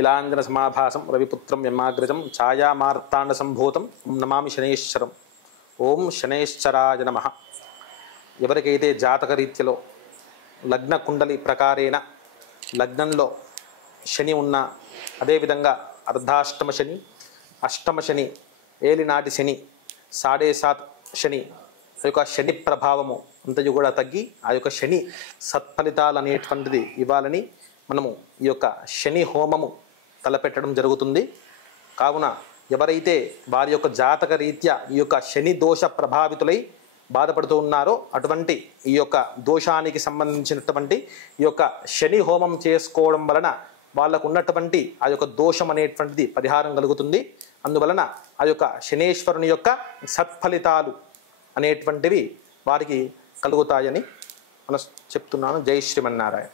నీలాంజన సమాభాసం రవిపుత్రం యమాగ్రజం ఛాయామార్తాండ సంభూతం నమామి శనేశ్వరం. ఓం శనేశ్వరాయ నమః. ఎవరికైతే జాతక రీత్యలో లగ్న కుండలి ప్రకారేణ లగ్నంలో శని ఉన్న, అదేవిధంగా అర్ధాష్టమ శని, అష్టమ శని, ఏలినాటి శని, 7.5 శని, ఆ యొక్క శని ప్రభావము అంతయు కూడా తగ్గి ఆ యొక్క శని సత్ఫలితాలు అనేటువంటిది ఇవ్వాలని మనము ఈ యొక్క శని హోమము తలపెట్టడం జరుగుతుంది. కావున ఎవరైతే వారి యొక్క జాతక రీత్యా ఈ యొక్క శని దోష ప్రభావితులై బాధపడుతూ ఉన్నారో అటువంటి ఈ యొక్క దోషానికి సంబంధించినటువంటి ఈ యొక్క శని హోమం చేసుకోవడం వలన వాళ్ళకు ఉన్నటువంటి ఆ యొక్క దోషం అనేటువంటిది పరిహారం కలుగుతుంది. అందువలన ఆ యొక్క శనేశ్వరుని యొక్క సత్ఫలితాలు అనేటువంటివి వారికి కలుగుతాయని మనం చెప్తున్నాను. జై శ్రీమన్నారాయణ.